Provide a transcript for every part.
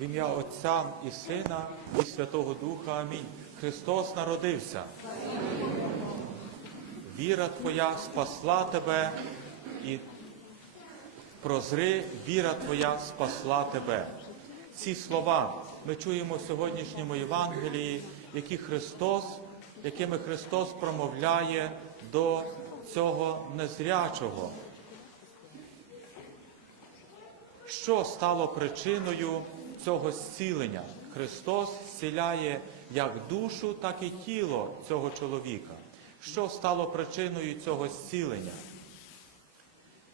В ім'я Отця і Сина, і Святого Духа. Амінь. Христос народився. Віра Твоя спасла тебе і прозри, віра Твоя спасла тебе. Ці слова ми чуємо в сьогоднішньому Євангелії, які Христос, якими Христос промовляє до цього незрячого. Що стало причиною цього зцілення? Христос зціляє як душу, так і тіло цього чоловіка. Що стало причиною цього зцілення?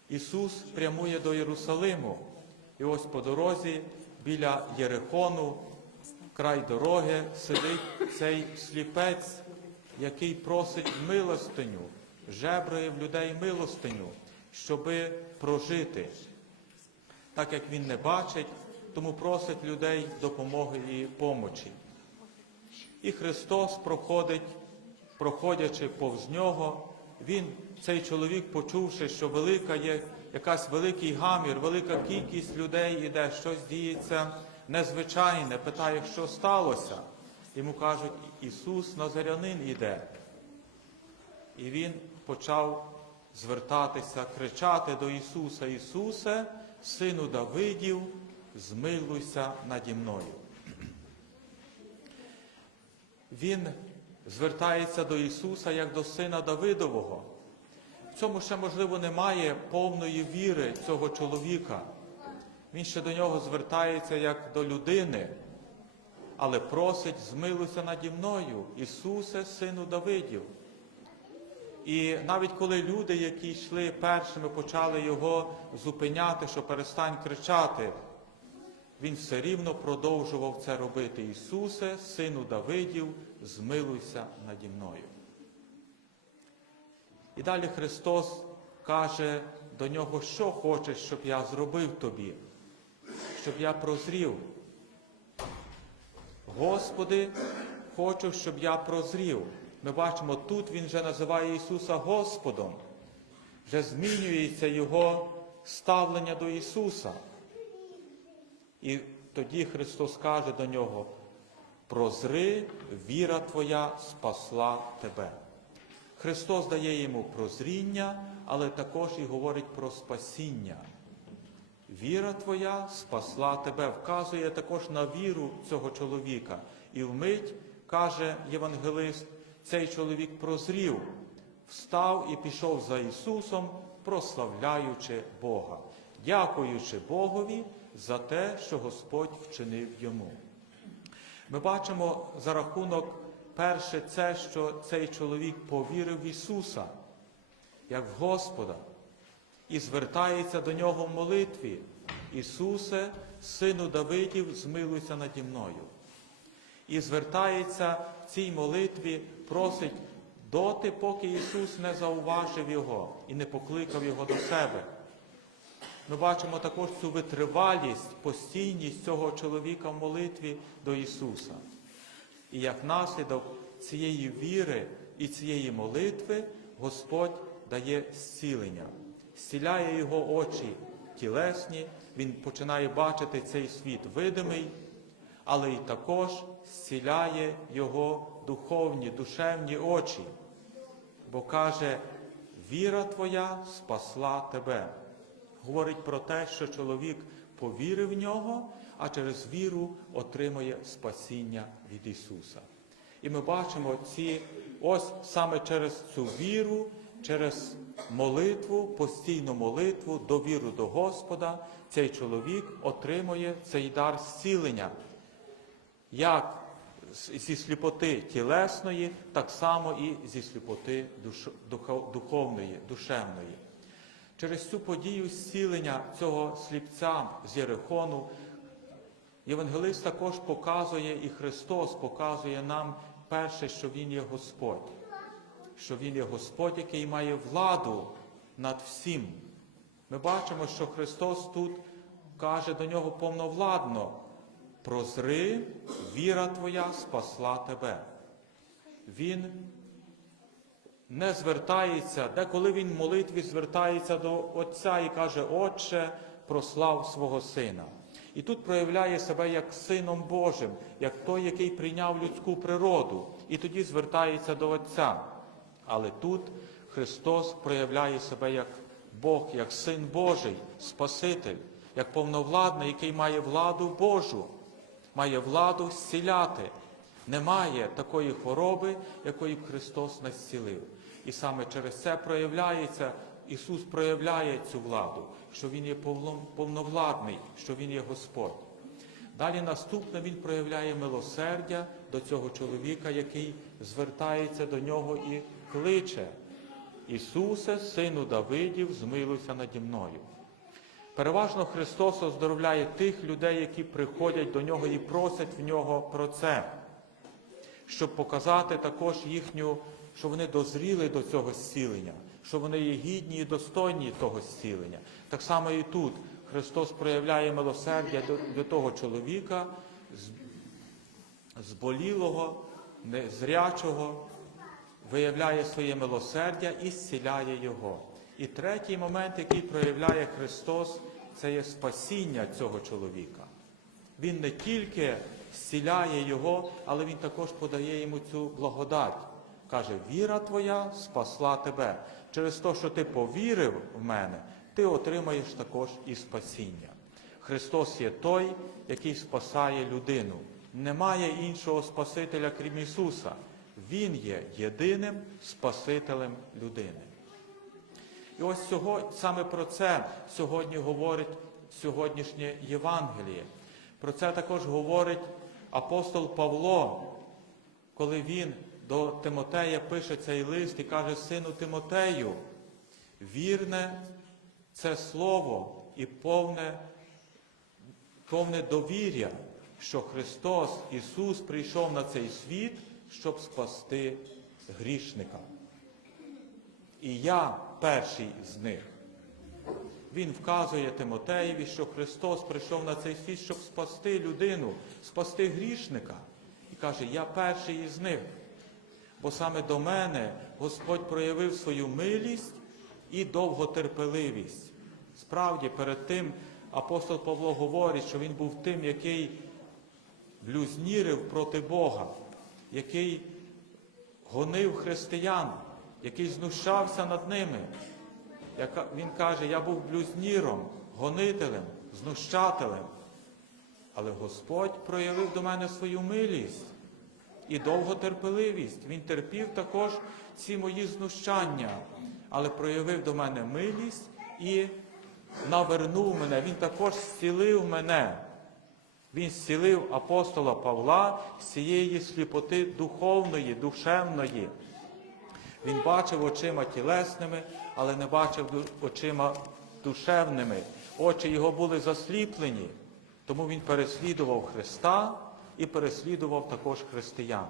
Ісус прямує до Єрусалиму, і ось по дорозі біля Єрихону, край дороги, сидить цей сліпець, який просить милостиню, жебрає в людей милостиню, щоби прожити. Так як він не бачить, тому просить людей допомоги і помочі. І Христос проходить, проходячи повз нього, він, цей чоловік, почувши, що велика є якась великий гамір, велика кількість людей іде, щось діється незвичайне, питає, що сталося. Йому кажуть, Ісус Назарянин іде. І він почав звертатися, кричати до Ісуса, Ісусе, Сину Давидів, змилуйся наді мною. Він звертається до Ісуса як до Сина Давидового. В цьому ще, можливо, немає повної віри цього чоловіка. Він ще до нього звертається як до людини, але просить, змилуйся наді мною, Ісусе, Сину Давидів. І навіть коли люди, які йшли першими, почали його зупиняти, що перестань кричати, він все рівно продовжував це робити. Ісусе, Сину Давидів, змилуйся наді мною. І далі Христос каже до нього, що хочеш, щоб я зробив тобі, щоб я прозрів. Господи, хочу, щоб я прозрів. Ми бачимо, тут Він вже називає Ісуса Господом, вже змінюється Його ставлення до Ісуса. І тоді Христос каже до нього, прозри, віра Твоя спасла тебе. Христос дає йому прозріння, але також і говорить про спасіння. Віра Твоя спасла тебе, вказує також на віру цього чоловіка. І вмить, каже євангелист, цей чоловік прозрів, встав і пішов за Ісусом, прославляючи Бога, дякуючи Богові за те, що Господь вчинив йому. Ми бачимо за рахунок перше це, що цей чоловік повірив в Ісуса, як в Господа, і звертається до нього в молитві. Ісусе, Сину Давидів, змилуйся наді мною. І звертається в цій молитві, просить доти, поки Ісус не зауважив Його і не покликав Його до себе. Ми бачимо також цю витривалість, постійність цього чоловіка в молитві до Ісуса. І як наслідок цієї віри і цієї молитви Господь дає зцілення, зціляє його очі тілесні, він починає бачити цей світ видимий, але й також зціляє його духовні, душевні очі, бо каже, віра твоя спасла тебе. Говорить про те, що чоловік повірив в нього, а через віру отримує спасіння від Ісуса. І ми бачимо ці, ось саме через цю віру, через молитву, постійну молитву, довіру до Господа, цей чоловік отримує цей дар зцілення. Як зі сліпоти тілесної, так само і зі сліпоти духовної, душевної. Через цю подію зцілення цього сліпця з Єрихону Євангелист також показує, і Христос показує нам перше, що Він є Господь, що Він є Господь, який має владу над всім. Ми бачимо, що Христос тут каже до нього повновладно, прозри, віра твоя спасла тебе. Він не звертається, деколи він в молитві звертається до Отця і каже, Отче, прослав свого Сина. І тут проявляє себе як Сином Божим, як той, який прийняв людську природу, і тоді звертається до Отця. Але тут Христос проявляє себе як Бог, як Син Божий, Спаситель, як повновладний, який має владу Божу, має владу зціляти. Немає такої хвороби, якої б Христос не зцілив. І саме через це проявляється, Ісус проявляє цю владу, що Він є повновладний, що Він є Господь. Далі наступне Він проявляє милосердя до цього чоловіка, який звертається до нього і кличе. Ісусе, сину Давидів, змилуйся наді мною. Переважно Христос оздоровляє тих людей, які приходять до нього і просять в нього про це, щоб показати також їхню, що вони дозріли до цього зцілення, що вони є гідні і достойні того зцілення. Так само і тут Христос проявляє милосердя до, того чоловіка, зболілого, незрячого, виявляє своє милосердя і зціляє його. І третій момент, який проявляє Христос, це є спасіння цього чоловіка. Він не тільки зціляє його, але він також подає йому цю благодать. Каже, віра твоя спасла тебе. Через те, що ти повірив в мене, ти отримаєш також і спасіння. Христос є той, який спасає людину. Немає іншого Спасителя, крім Ісуса. Він є єдиним Спасителем людини. І ось сьогодні, саме про це сьогодні говорить сьогоднішнє Євангеліє. Про це також говорить апостол Павло, коли він до Тимотея пише цей лист і каже, сину Тимотею, вірне це слово і повне, повне довір'я, що Христос Ісус прийшов на цей світ, щоб спасти грішника. І я перший з них. Він вказує Тимотеєві, що Христос прийшов на цей світ, щоб спасти людину, спасти грішника. І каже, я перший із них. Бо саме до мене Господь проявив свою милість і довготерпеливість. Справді, перед тим апостол Павло говорить, що він був тим, який блюзнірив проти Бога, який гонив християн, який знущався над ними. Він каже, я був блюзніром, гонителем, знущателем. Але Господь проявив до мене свою милість і довготерпеливість. Він терпів також ці мої знущання, але проявив до мене милість і навернув мене. Він також зцілив мене. Він зцілив апостола Павла з цієї сліпоти духовної, душевної. Він бачив очима тілесними, але не бачив очима душевними. Очі його були засліплені, тому він переслідував Христа і переслідував також християн.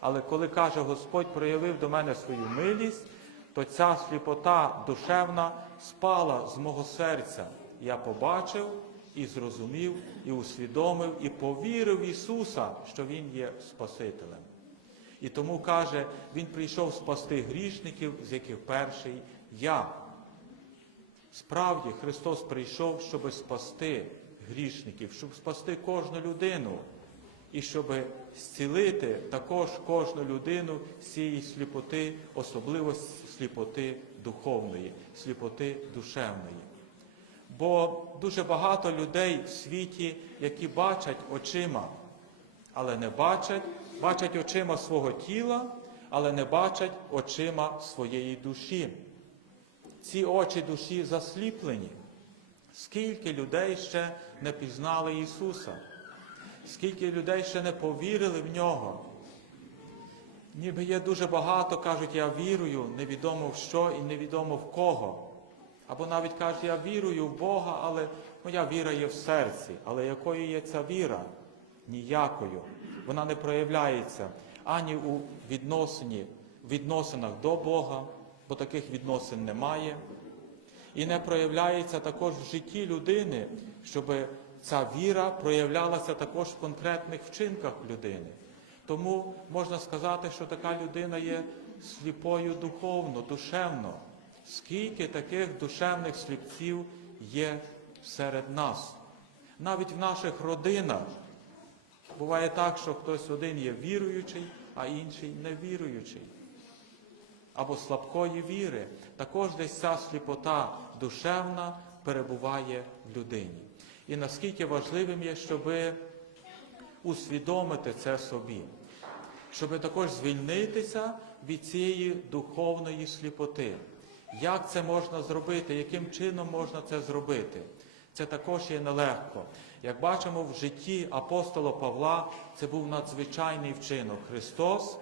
Але коли каже Господь проявив до мене свою милість, то ця сліпота душевна спала з мого серця. Я побачив і зрозумів, і усвідомив, і повірив Ісуса, що Він є Спасителем. І тому каже, Він прийшов спасти грішників, з яких перший я. Справді Христос прийшов, щоб спасти грішників, щоб спасти кожну людину і щоб зцілити також кожну людину з цієї сліпоти, особливо сліпоти духовної, сліпоти душевної. Бо дуже багато людей в світі, які бачать очима, але не бачать, бачать очима свого тіла, але не бачать очима своєї душі. Ці очі душі засліплені. Скільки людей ще не пізнали Ісуса, скільки людей ще не повірили в Нього. Ніби є дуже багато, кажуть, я вірую, невідомо в що і невідомо в кого. Або навіть кажуть, я вірую в Бога, але моя віра є в серці. Але якою є ця віра? Ніякою. Вона не проявляється ані у відносині, відносинах до Бога, бо таких відносин немає. І не проявляється також в житті людини, щоб ця віра проявлялася також в конкретних вчинках людини. Тому можна сказати, що така людина є сліпою духовно, душевно. Скільки таких душевних сліпців є серед нас? Навіть в наших родинах буває так, що хтось один є віруючий, а інший невіруючий. Або слабкої віри. Також десь ця сліпота душевна перебуває в людині. І наскільки важливим є, щоби усвідомити це собі, щоб також звільнитися від цієї духовної сліпоти. Як це можна зробити? Яким чином можна це зробити? Це також є нелегко. Як бачимо в житті апостола Павла, це був надзвичайний вчинок. Христос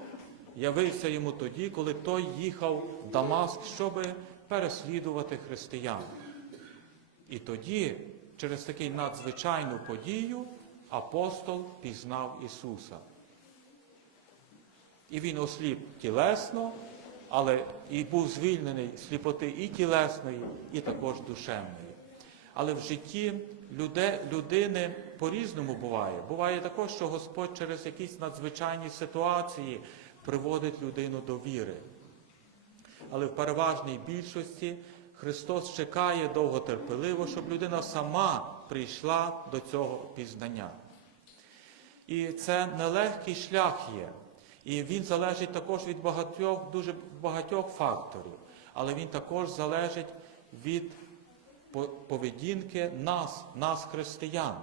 явився йому тоді, коли той їхав в Дамаск, щоб переслідувати християн. І тоді, через таку надзвичайну подію, апостол пізнав Ісуса. І він осліп тілесно, але і був звільнений сліпоти і тілесної, і також душевної. Але в житті людини по-різному буває. Буває також, що Господь через якісь надзвичайні ситуації приводить людину до віри. Але в переважній більшості Христос чекає довготерпеливо, щоб людина сама прийшла до цього пізнання. І це нелегкий шлях є. І він залежить також від багатьох, дуже багатьох факторів. Але він також залежить від поведінки нас, нас, християн.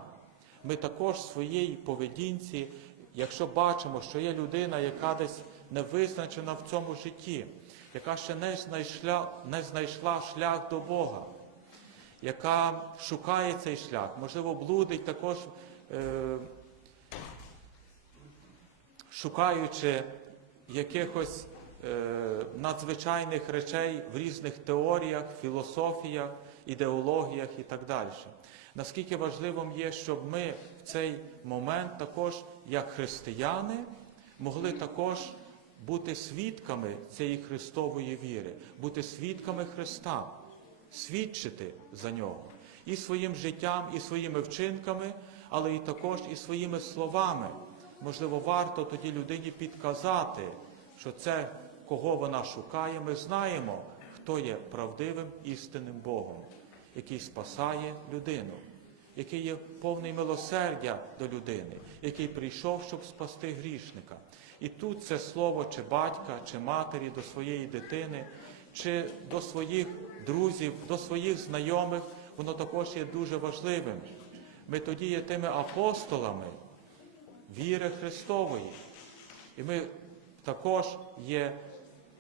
Ми також в своїй поведінці, якщо бачимо, що є людина, яка десь не визначена в цьому житті, яка ще не знайшла, не знайшла шлях до Бога, яка шукає цей шлях, можливо, блудить також, е, шукаючи якихось е, надзвичайних речей в різних теоріях, філософіях, ідеологіях і так далі. Наскільки важливим є, щоб ми в цей момент також, як християни, могли також бути свідками цієї Христової віри, бути свідками Христа, свідчити за нього і своїм життям, і своїми вчинками, але і також і своїми словами. Можливо, варто тоді людині підказати, що це, кого вона шукає, ми знаємо, хто є правдивим істинним Богом, який спасає людину, який є повний милосердя до людини, який прийшов, щоб спасти грішника. І тут це слово чи батька, чи матері до своєї дитини, чи до своїх друзів, до своїх знайомих, воно також є дуже важливим. Ми тоді є тими апостолами віри Христової. І ми також є,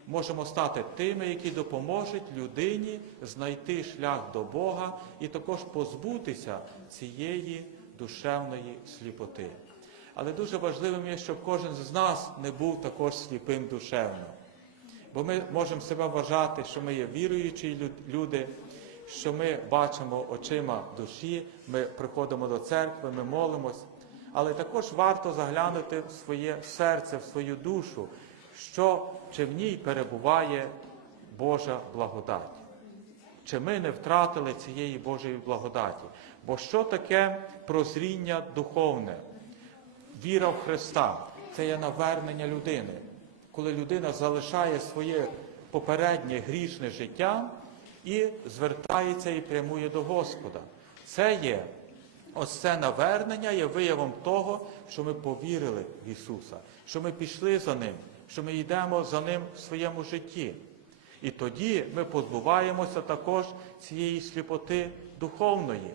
можемо стати тими, які допоможуть людині знайти шлях до Бога і також позбутися цієї душевної сліпоти. Але дуже важливим є, щоб кожен з нас не був також сліпим душевно. Бо ми можемо себе вважати, що ми є віруючі люди, що ми бачимо очима душі, ми приходимо до церкви, ми молимось. Але також варто заглянути в своє серце, в свою душу, що чи в ній перебуває Божа благодать. Чи ми не втратили цієї Божої благодаті? Бо що таке прозріння духовне? Віра в Христа це є навернення людини. Коли людина залишає своє попереднє грішне життя і звертається і прямує до Господа. Це є ось це навернення є виявом того, що ми повірили в Ісуса, що ми пішли за Ним, що ми йдемо за Ним в своєму житті. І тоді ми позбуваємося також цієї сліпоти духовної.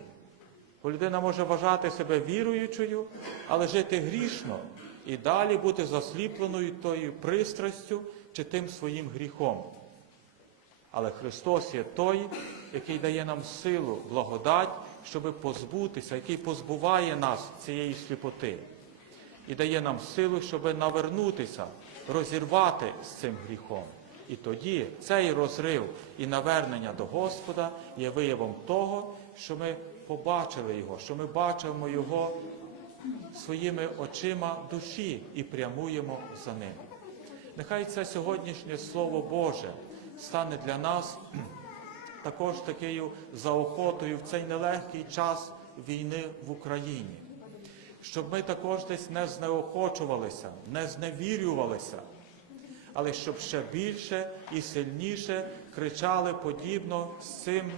Бо людина може вважати себе віруючою, але жити грішно і далі бути засліпленою тою пристрастю чи тим своїм гріхом. Але Христос є той, який дає нам силу, благодать, щоб позбутися, який позбуває нас цієї сліпоти. І дає нам силу, щоб навернутися, розірвати з цим гріхом. І тоді цей розрив і навернення до Господа є виявом того, що ми побачили Його, що ми бачимо Його своїми очима душі і прямуємо за ним. Нехай це сьогоднішнє Слово Боже стане для нас також такою заохотою в цей нелегкий час війни в Україні, щоб ми також десь не знеохочувалися, не зневірювалися, але щоб ще більше і сильніше кричали подібно з цим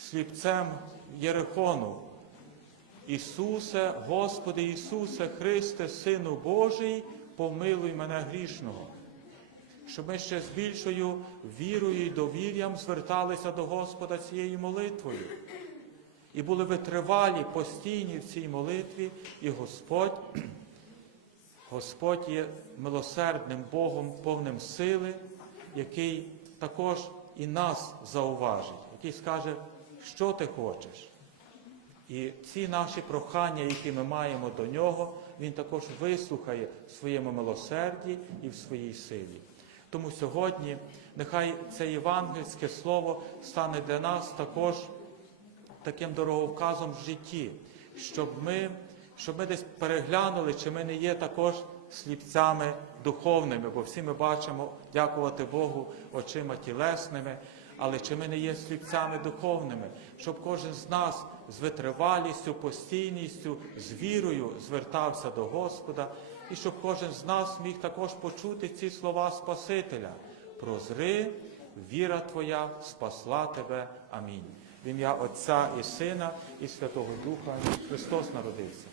сліпцем Єрихону, Ісусе, Господи Ісусе Христе, Сину Божий, помилуй мене грішного. Щоб ми ще з більшою вірою і довір'ям зверталися до Господа цією молитвою. І були витривалі, постійні в цій молитві, і Господь, Господь є милосердним Богом, повним сили, який також і нас зауважить, який скаже, що ти хочеш. І ці наші прохання, які ми маємо до нього, він також вислухає в своєму милосерді і в своїй силі. Тому сьогодні нехай це євангельське слово стане для нас також таким дороговказом в житті, щоб ми, щоб ми десь переглянули, чи ми не є також сліпцями духовними, бо всі ми бачимо, дякувати Богу, очима тілесними, але чи ми не є сліпцями духовними, щоб кожен з нас з витривалістю, постійністю, з вірою звертався до Господа, і щоб кожен з нас міг також почути ці слова Спасителя. Прозри, віра Твоя спасла тебе. Амінь. В ім'я Отця і Сина, і Святого Духа Христос народився.